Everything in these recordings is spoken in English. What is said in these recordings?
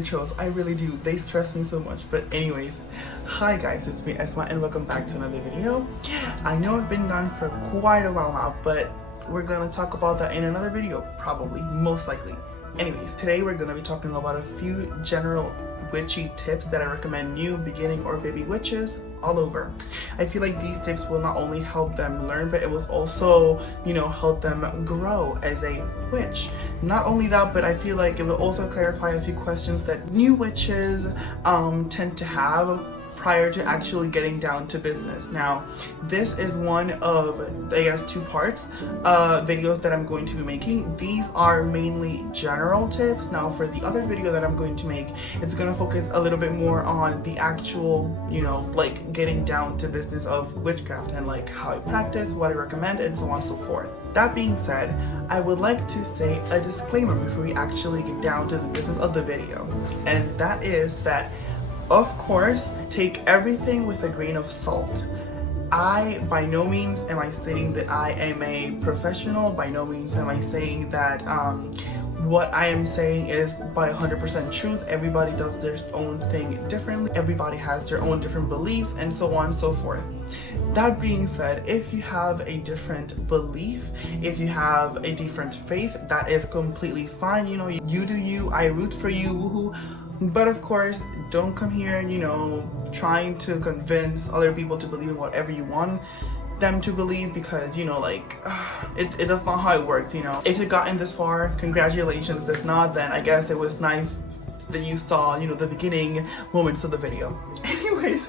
intros. I really do. They stress me so much. But anyways, hi guys, it's me Esma and welcome back to another video. I know I've been gone for quite a while now, but we're gonna talk about that in another video, probably, most likely. Anyways, today we're gonna be talking about a few general witchy tips that I recommend new, beginning, or baby witches all over. I feel like these tips will not only help them learn, but it will also, help them grow as a witch. Not only that, but I feel like it will also clarify a few questions that new witches tend to have prior to actually getting down to business. Now, this is one of, I guess, two parts videos that I'm going to be making. These are mainly general tips. Now, for the other video that I'm going to make, it's going to focus a little bit more on the actual, like getting down to business of witchcraft and like how I practice, what I recommend, and so on and so forth. That being said, I would like to say a disclaimer before we actually get down to the business of the video, and that is that, of course, take everything with a grain of salt. I, by no means am I stating that I am a professional, by no means am I saying that what I am saying is by 100% truth. Everybody does their own thing differently, everybody has their own different beliefs, and so on and so forth. That being said, if you have a different belief, if you have a different faith, that is completely fine. You do you, I root for you, woohoo. But of course, don't come here, trying to convince other people to believe in whatever you want them to believe, because, that's not how it works, If you've gotten this far, congratulations. If not, then I guess it was nice that you saw, the beginning moments of the video. Anyways,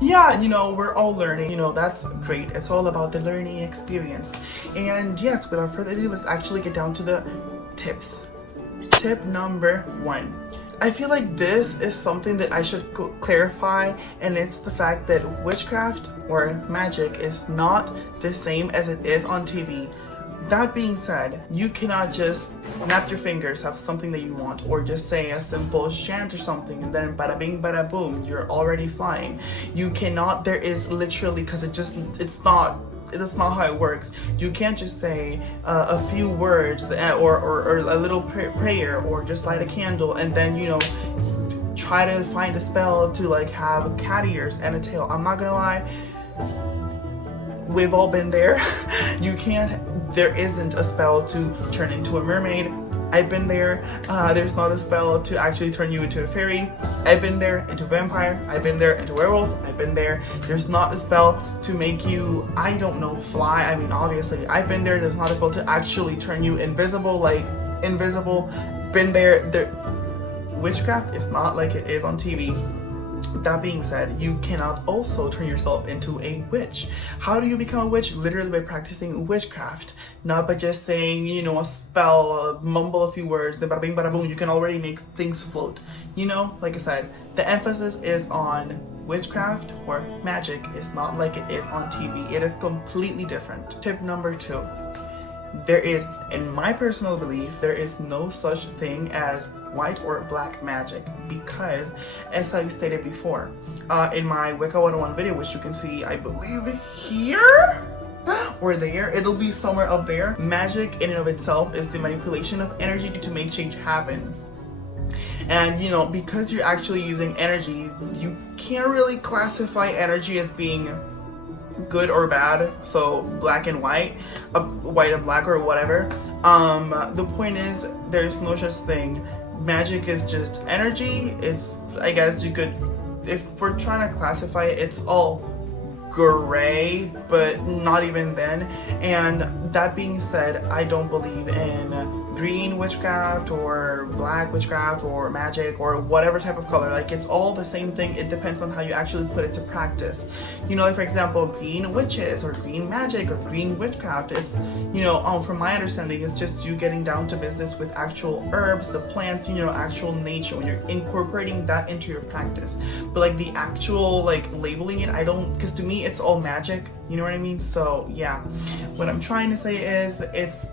yeah, we're all learning, that's great. It's all about the learning experience. And yes, without further ado, let's actually get down to the tips. Tip number 1. I feel like this is something that I should clarify, and it's the fact that witchcraft or magic is not the same as it is on TV. That being said, you cannot just snap your fingers, have something that you want, or just say a simple chant or something, and then bada bing, bada boom, you're already flying. You cannot, there is literally, because that's not how it works. You can't just say a few words or a little prayer, or just light a candle and then try to find a spell to like have cat ears and a tail. I'm not gonna lie, we've all been there. There isn't a spell to turn into a mermaid. I've been there. There's not a spell to actually turn you into a fairy. I've been there, into a vampire. I've been there, into a werewolf. I've been there. There's not a spell to make you, I don't know, fly. I mean, obviously, I've been there. There's not a spell to actually turn you invisible, Been there. Witchcraft is not like it is on TV. That being said, you cannot also turn yourself into a witch. How do you become a witch? Literally by practicing witchcraft, not by just saying, a spell, mumble a few words, then bada bing, bada boom, you can already make things float. Like I said, the emphasis is on witchcraft or magic. It's not like it is on TV. It is completely different. Tip number 2. There is, in my personal belief, there is no such thing as white or black magic, because, as I stated before, in my Wicca 101 video, which you can see, I believe, here or there, it'll be somewhere up there. Magic in and of itself is the manipulation of energy to make change happen. And because you're actually using energy, you can't really classify energy as being good or bad, so black and white, white and black, or whatever. The point is, there's no such thing. Magic is just energy. It's, I guess you could, if we're trying to classify it, it's all gray, but not even then. And that being said, I don't believe in green witchcraft or black witchcraft or magic or whatever type of color. Like, it's all the same thing. It depends on how you actually put it to practice. Like, for example, green witches or green magic or green witchcraft, it's, from my understanding, it's just you getting down to business with actual herbs, the plants, actual nature, when you're incorporating that into your practice. But like the actual labeling it, I don't, because to me it's all magic, you know what I mean? So yeah, what I'm trying to say is, it's,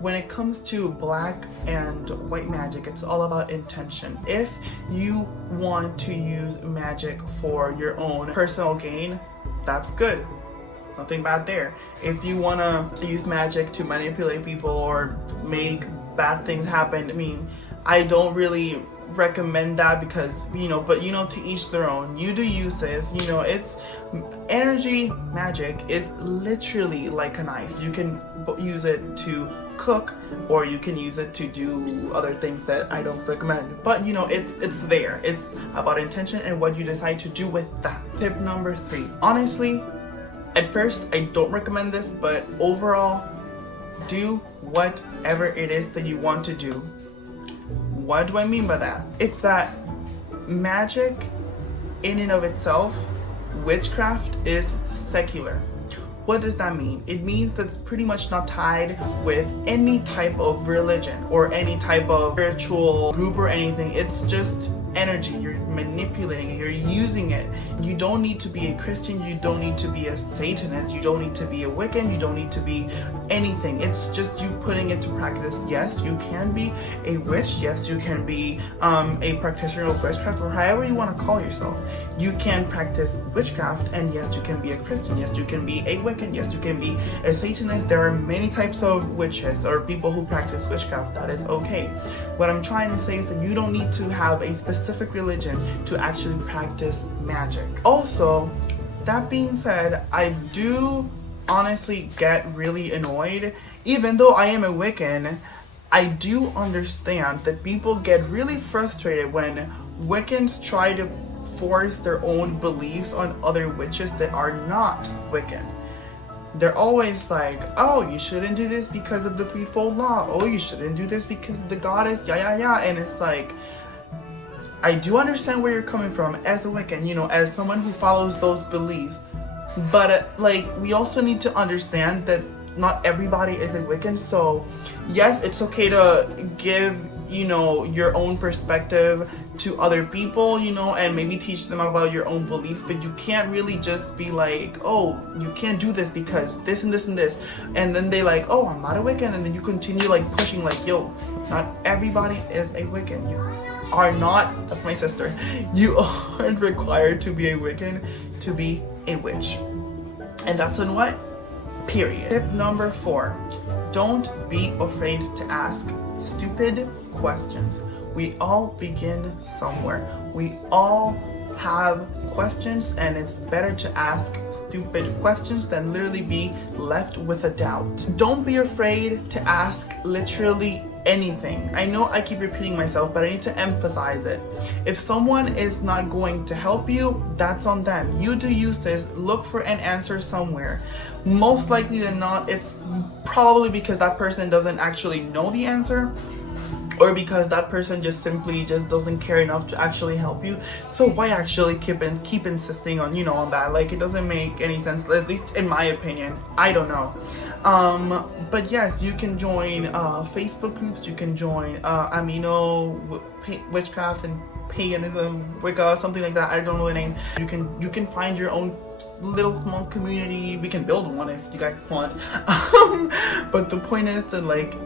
when it comes to black and white magic, it's all about intention. If you want to use magic for your own personal gain, that's good. Nothing bad there. If you want to use magic to manipulate people or make bad things happen. I mean, I don't really recommend that because, but to each their own. You do you, sis. It's energy magic is literally like a knife. You can use it to cook, or you can use it to do other things that I don't recommend, but it's there. It's about intention and what you decide to do with that. Tip number 3, honestly, at first I don't recommend this, but overall, do whatever it is that you want to do. What do I mean by that? It's that magic in and of itself, witchcraft, is secular. What does that mean? It means that's pretty much not tied with any type of religion or any type of spiritual group or anything. It's just energy. You're manipulating it, you're using it. You don't need to be a Christian, you don't need to be a Satanist, you don't need to be a Wiccan, you don't need to be anything. It's just you putting it to practice. Yes, you can be a witch, yes, you can be a practitioner of witchcraft, or however you want to call yourself. You can practice witchcraft, and yes, you can be a Christian, yes, you can be a Wiccan, yes, you can be a Satanist. There are many types of witches or people who practice witchcraft. That is okay. What I'm trying to say is that you don't need to have a specific religion to actually practice magic. Also, that being said, I do honestly get really annoyed. Even though I am a Wiccan, I do understand that people get really frustrated when Wiccans try to force their own beliefs on other witches that are not Wiccan. They're always like, oh, you shouldn't do this because of the threefold law. Oh, you shouldn't do this because the goddess, yeah. And it's like, I do understand where you're coming from as a Wiccan, as someone who follows those beliefs. But we also need to understand that not everybody is a Wiccan. So yes, it's okay to give, your own perspective to other people, and maybe teach them about your own beliefs, but you can't really just be like, oh, you can't do this because this and this and this. And then they like, oh, I'm not a Wiccan. And then you continue pushing yo, not everybody is a Wiccan. You are not, that's my sister, you aren't required to be a Wiccan to be a witch. And that's on what? Period. Tip number 4, don't be afraid to ask stupid questions. We all begin somewhere. We all have questions, and it's better to ask stupid questions than literally be left with a doubt. Don't be afraid to ask literally anything. I know I keep repeating myself, but I need to emphasize it. If someone is not going to help you, that's on them. You do you, sis. Look for an answer somewhere. Most likely than not, it's probably because that person doesn't actually know the answer, or because that person just simply doesn't care enough to actually help you. So why actually keep insisting on on that? It doesn't make any sense, at least in my opinion. I don't know. But yes, you can join Facebook groups. You can join Witchcraft and Paganism, Wicca, something like that. I don't know the name. You can find your own little small community. We can build one if you guys want. But the point is that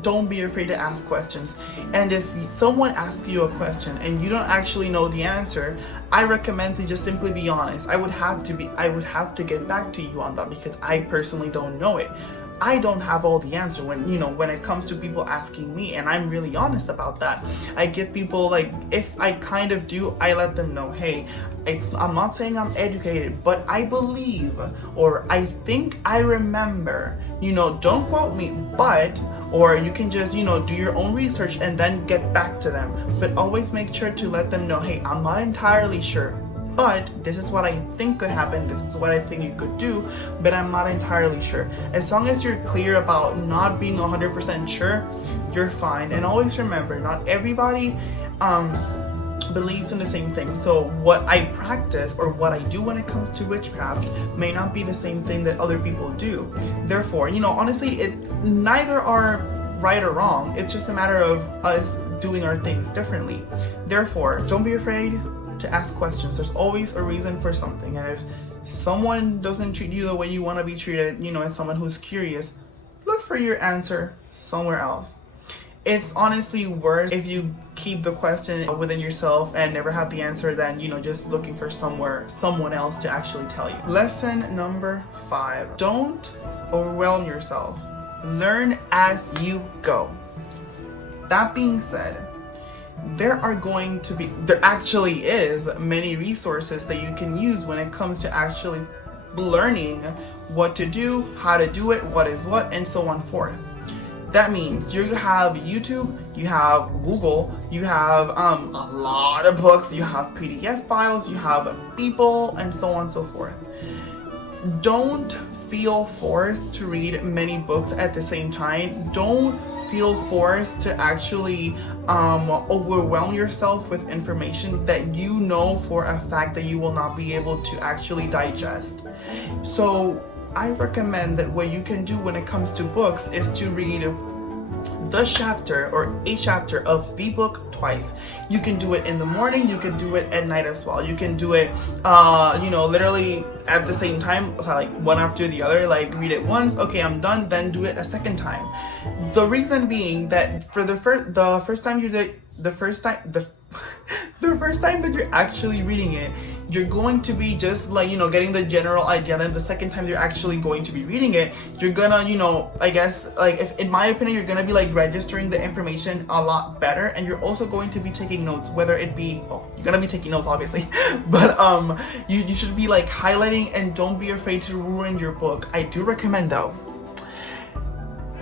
don't be afraid to ask questions. And if someone asks you a question and you don't actually know the answer, I recommend to just simply be honest. I would have to get back to you on that because I personally don't know it. I don't have all the answer when it comes to people asking me, and I'm really honest about that. I give people if I kind of do, I let them know, hey, I'm not saying I'm educated, but I believe, or I think I remember, don't quote me, but, or you can just, do your own research and then get back to them. But always make sure to let them know, hey, I'm not entirely sure, but this is what I think could happen, this is what I think you could do, but I'm not entirely sure. As long as you're clear about not being 100% sure, you're fine. And always remember, not everybody believes in the same thing. So what I practice or what I do when it comes to witchcraft may not be the same thing that other people do. Therefore, honestly, neither are right or wrong. It's just a matter of us doing our things differently. Therefore, don't be afraid to ask questions. There's always a reason for something, and if someone doesn't treat you the way you want to be treated, as someone who's curious, look for your answer somewhere else. It's honestly worse if you keep the question within yourself and never have the answer than, just looking for someone else to actually tell you. Lesson number 5, don't overwhelm yourself. Learn as you go. That being said, there actually is many resources that you can use when it comes to actually learning what to do, how to do it, what is what, and so on forth. That means you have YouTube, you have Google, you have a lot of books, you have PDF files, you have people, and so on and so forth. Don't feel forced to read many books at the same time. Don't feel forced to actually overwhelm yourself with information that you know for a fact that you will not be able to actually digest. So I recommend that what you can do when it comes to books is to read the chapter or a chapter of the book twice. You can do it in the morning, you can do it at night as well. You can do it literally at the same time, like one after the other, like read it once, okay, I'm done, then do it a second time. The reason being that for the first time that you're actually reading it, you're going to be just like, getting the general idea. And the second time you're actually going to be reading it, you're gonna, I guess, like, if in my opinion, you're gonna be like registering the information a lot better, and you're also going to be taking notes, whether it be, well, you're gonna be taking notes obviously, but you should be like highlighting, and don't be afraid to ruin your book. I do recommend though,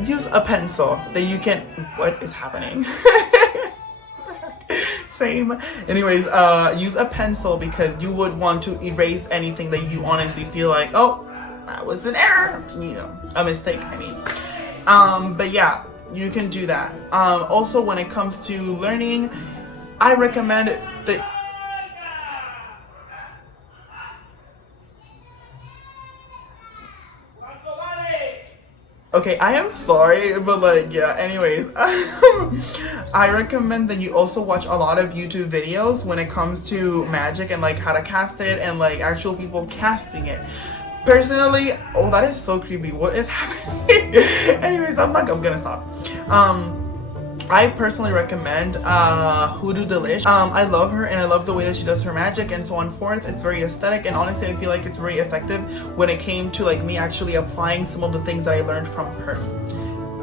use a pencil that you can, what is happening? Same. Anyways, use a pencil because you would want to erase anything that you honestly feel like, oh, that was an error, a mistake, I mean. But yeah, you can do that. Also, when it comes to learning, I recommend that okay, I am sorry, but like, yeah, anyways, I recommend that you also watch a lot of YouTube videos when it comes to magic and like how to cast it and like actual people casting it. Personally, oh, that is so creepy. What is happening? Anyways, I'm gonna stop. I personally recommend Hoodoo Delish. I love her and I love the way that she does her magic and so on forth. It's very aesthetic, and honestly I feel like it's very effective when it came to like me actually applying some of the things that I learned from her.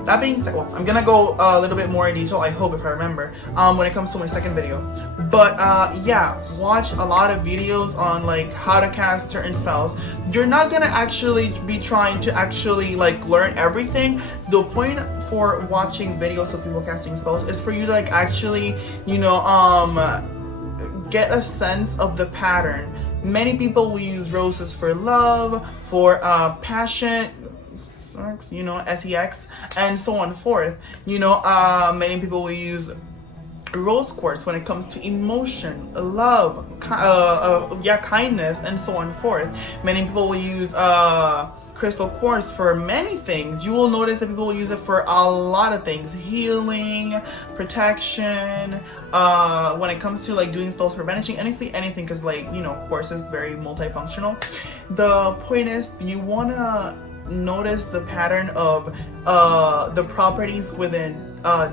That being said, well, I'm gonna go a little bit more in detail, I hope, if I remember, when it comes to my second video. But yeah, watch a lot of videos on like how to cast certain spells. You're not gonna actually be trying to actually like learn everything. The point for watching videos of people casting spells is for you to like actually, get a sense of the pattern. Many people will use roses for love, for passion, sex, and so on forth. Many people will use rose quartz when it comes to emotion, love, kindness, and so on forth. Many people will use crystal quartz for many things. You will notice that people will use it for a lot of things: healing, protection, when it comes to like doing spells for banishing, honestly anything, because like quartz is very multifunctional. The point is, you want to notice the pattern of the properties within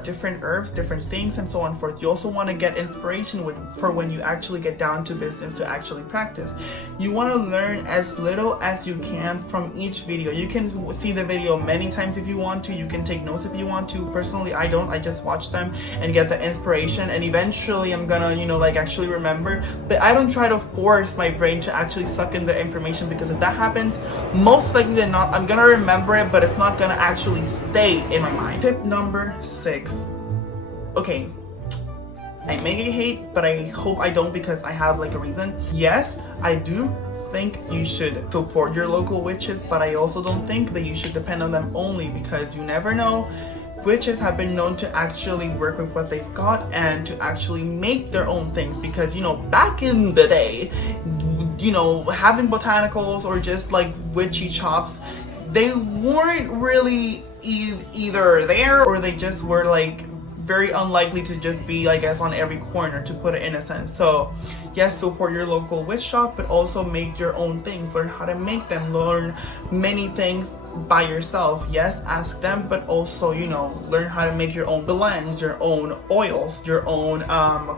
different herbs, different things, and so on forth. You also want to get inspiration for when you actually get down to business to actually practice. You want to learn as little as you can from each video. You can see the video many times if you want to. You can take notes if you want to. Personally, I don't. I just watch them and get the inspiration, and eventually I'm gonna like actually remember. But I don't try to force my brain to actually suck in the information, because if that happens, most likely than not, I'm gonna remember it, but it's not gonna actually stay in my mind. Tip number 6. Okay, I may hate, but I hope I don't, because I have like a reason. Yes, I do think you should support your local witches, but I also don't think that you should depend on them only, because you never know. Witches have been known to actually work with what they've got and to actually make their own things, because back in the day, having botanicals or just like witchy chops, they weren't really either there, or they just were like very unlikely to just be, I guess, on every corner, to put it in a sense. So yes, support your local witch shop, but also make your own things. Learn how to make them. Learn many things by yourself. Yes, ask them, but also, you know, learn how to make your own blends, your own oils, your own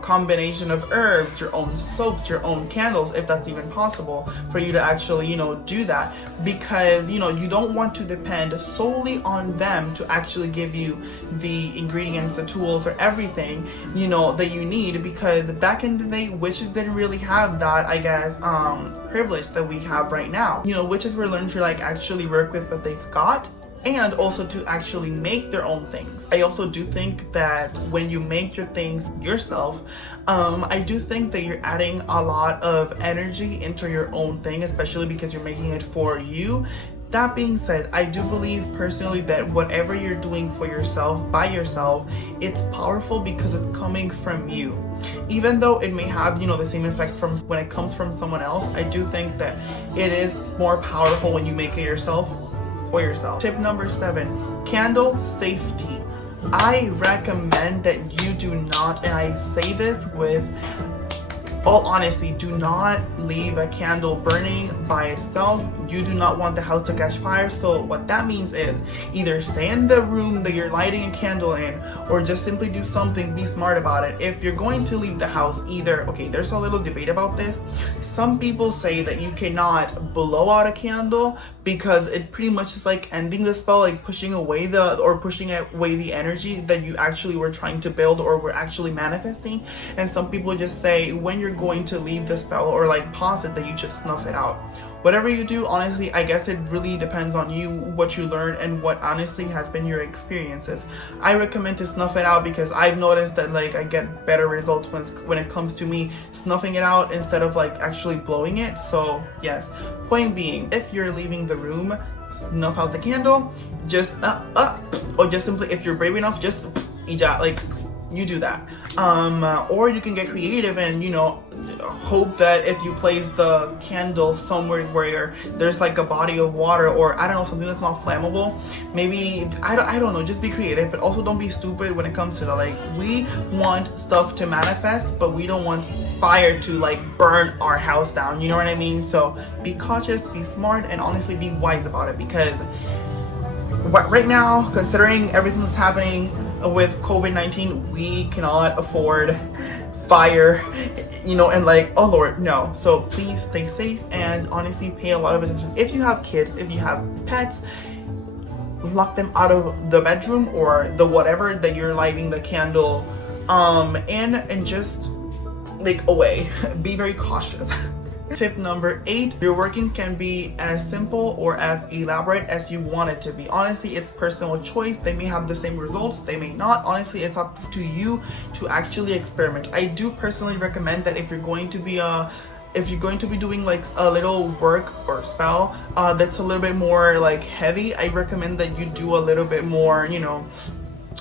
combination of herbs, your own soaps, your own candles, if that's even possible for you to actually, you know, do that. Because, you know, you don't want to depend solely on them to actually give you the ingredients, the tools, or everything, you know, that you need. Because back in the day, witches didn't really have that, I guess, privilege that we have right now. You know, witches were learned to like actually work with what they've got, and also to actually make their own things. I also do think that when you make your things yourself, I do think that you're adding a lot of energy into your own thing, especially because you're making it for you. That being said, I do believe personally that whatever you're doing for yourself, by yourself, it's powerful because it's coming from you. Even though it may have, you know, the same effect from when it comes from someone else, I do think that it is more powerful when you make it yourself for yourself. Tip number 7, candle safety. I recommend that you do not, and I say this with all honesty, do not leave a candle burning by itself. You do not want the house to catch fire. So what that means is either stay in the room that you're lighting a candle in, or just simply do something, be smart about it. If you're going to leave the house, either, okay, there's a little debate about this. Some people say that you cannot blow out a candle because it pretty much is like ending the spell, like pushing away the energy that you actually were trying to build or were actually manifesting. And some people just say when you're going to leave the spell or like pause it, that you should snuff it out. Whatever you do, honestly, I guess it really depends on you, what you learn, and what honestly has been your experiences. I recommend to snuff it out because I've noticed that like I get better results when it comes to me snuffing it out instead of like actually blowing it. So yes, point being, if you're leaving the room, snuff out the candle, just or just simply, if you're brave enough, just like you do that. Or you can get creative and, you know, hope that if you place the candle somewhere where there's like a body of water, or I don't know, something that's not flammable, maybe, I don't know, just be creative, but also don't be stupid when it comes to that. Like, we want stuff to manifest, but we don't want fire to like burn our house down, you know what I mean? So be cautious, be smart, and honestly be wise about it, because right now, considering everything that's happening with COVID-19, we cannot afford fire, you know, and like, oh Lord, no. So please stay safe and honestly pay a lot of attention. If you have kids, if you have pets, lock them out of the bedroom or the whatever that you're lighting the candle in, and just like away. Be very cautious. Tip number 8, your working can be as simple or as elaborate as you want it to be. Honestly, it's personal choice. They may have the same results, they may not. Honestly, it's up to you to actually experiment. I do personally recommend that if you're going to be doing like a little work or spell that's a little bit more like heavy, I recommend that you do a little bit more, you know,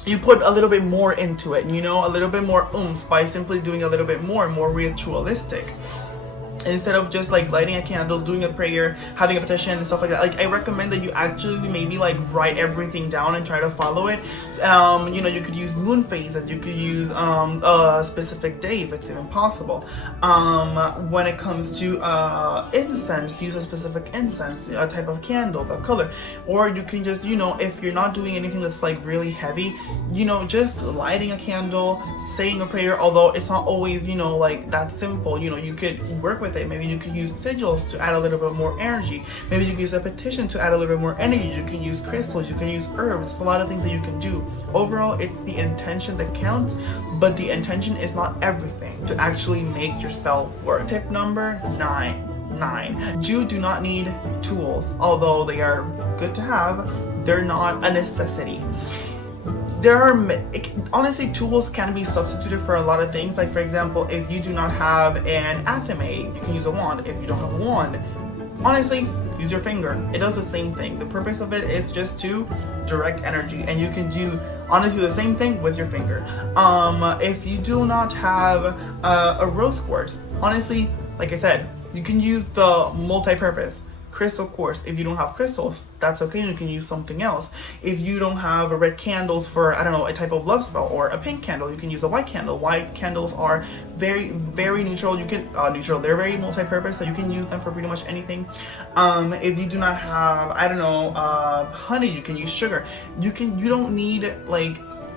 you put a little bit more into it, you know, a little bit more oomph by simply doing a little bit more ritualistic. Instead of just like lighting a candle, doing a prayer, having a petition and stuff like that, like I recommend that you actually maybe like write everything down and try to follow it. You know, you could use moon phases, you could use a specific day if it's even possible. When it comes to incense, use a specific incense, a type of candle, the color. Or you can just, you know, if you're not doing anything that's like really heavy, you know, just lighting a candle, saying a prayer, although it's not always, you know, like that simple. You know, you could work with it. Maybe you can use sigils to add a little bit more energy. Maybe you can use a petition to add a little bit more energy. You can use crystals, you can use herbs. There's a lot of things that you can do. Overall, it's the intention that counts, but the intention is not everything to actually make your spell work. Tip number 9. You do not need tools. Although they are good to have, they're not a necessity. There are, honestly, tools can be substituted for a lot of things. Like, for example, if you do not have an athame, you can use a wand. If you don't have a wand, honestly, use your finger. It does the same thing. The purpose of it is just to direct energy, and you can do honestly the same thing with your finger. If you do not have a rose quartz, honestly, like I said, you can use the multi-purpose crystal quartz. If you don't have crystals, that's okay, you can use something else. If you don't have red candles for, I don't know, a type of love spell, or a pink candle, you can use a white candle. White candles are very, very neutral. You can they're very multi-purpose, so you can use them for pretty much anything. If you do not have, I don't know, honey, you can use sugar. You don't need, like,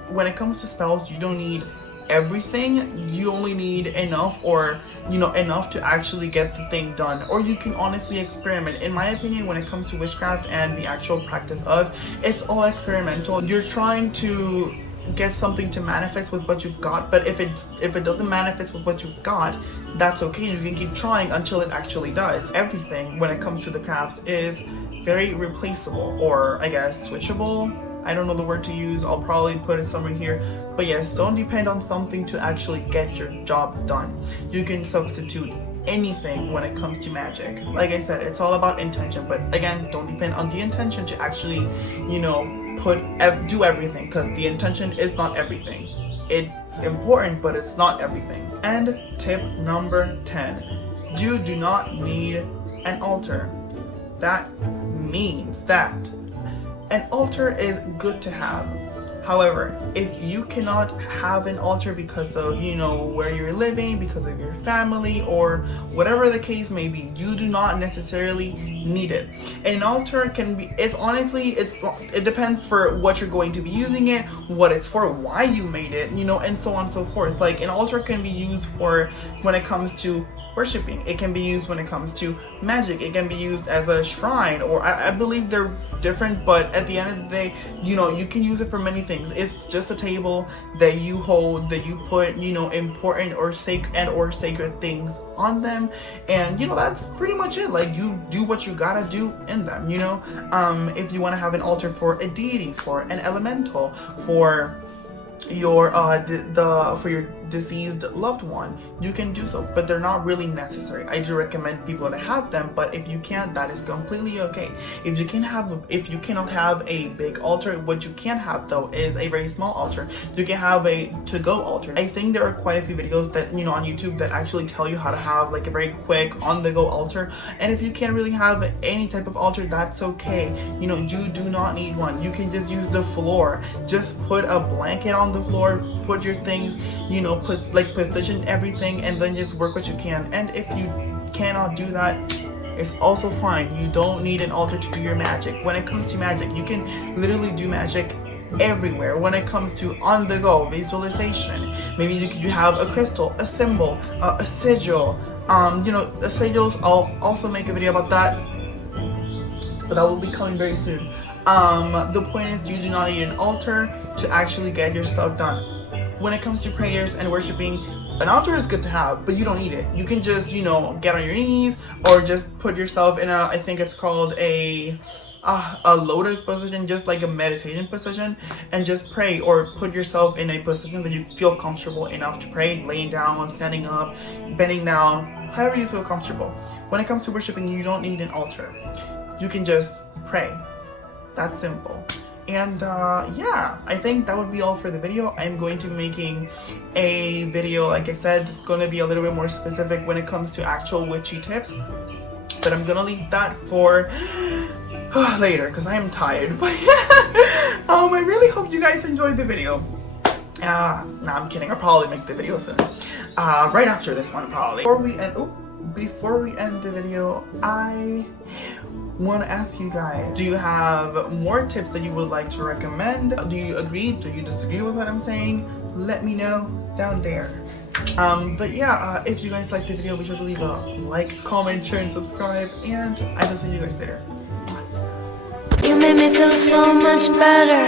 when it comes to spells, you don't need everything. You only need enough, or enough to actually get the thing done. Or you can honestly experiment. In my opinion, when it comes to witchcraft and the actual practice of, it's all experimental. You're trying to get something to manifest with what you've got, but if it doesn't manifest with what you've got, that's okay. You can keep trying until it actually does. Everything when it comes to the crafts is very replaceable, or I guess switchable. I don't know the word to use. I'll probably put it somewhere here. But yes, don't depend on something to actually get your job done. You can substitute anything when it comes to magic. Like I said, it's all about intention. But again, don't depend on the intention to actually, do everything, because the intention is not everything. It's important, but it's not everything. And tip number 10, you do not need an altar. That means that an altar is good to have. However, if you cannot have an altar because of, where you're living, because of your family, or whatever the case may be, you do not necessarily need it. An altar can be, it depends for what you're going to be using it, what it's for, why you made it, and so on and so forth. Like, an altar can be used for when it comes to worshiping. It can be used when it comes to magic. It can be used as a shrine, or I believe they're different, but at the end of the day, you can use it for many things. It's just a table that you hold, that you put, important or sacred things on them, and that's pretty much it. Like, you do what you gotta do in them. If you want to have an altar for a deity, for an elemental, for your for your deceased loved one, you can do so, but they're not really necessary. I do recommend people to have them, but if you can't, that is completely okay. If you cannot have a big altar, what you can have though is a very small altar. You can have a to-go altar. I think there are quite a few videos that on YouTube that actually tell you how to have like a very quick on-the-go altar. And if you can't really have any type of altar, that's okay. You do not need one. You can just use the floor. Just put a blanket on the floor, put your things, position everything, and then just work what you can. And if you cannot do that, it's also fine. You don't need an altar to do your magic. When it comes to magic, you can literally do magic everywhere. When it comes to on-the-go visualization, maybe you have a crystal, a symbol, a sigil. The sigils, I'll also make a video about that, but that will be coming very soon. The point is, you do not need an altar to actually get your stuff done. When it comes to prayers and worshiping, an altar is good to have, but you don't need it. You can just, get on your knees, or just put yourself in I think it's called a lotus position, just like a meditation position, and just pray, or put yourself in a position that you feel comfortable enough to pray, laying down, standing up, bending down, however you feel comfortable. When it comes to worshiping, you don't need an altar. You can just pray. That's simple. And yeah, I think that would be all for the video. I'm going to be making a video, like I said, it's going to be a little bit more specific when it comes to actual witchy tips, but I'm gonna leave that for later because I am tired. But I really hope you guys enjoyed the video. Nah, I'm kidding. I'll probably make the video soon, right after this one probably. Before we end the video, I want to ask you guys, do you have more tips that you would like to recommend? Do you agree? Do you disagree with what I'm saying? Let me know down there. But yeah, if you guys liked the video, be sure to leave a like, comment, share, and subscribe, and I will see you guys later. You made me feel so much better.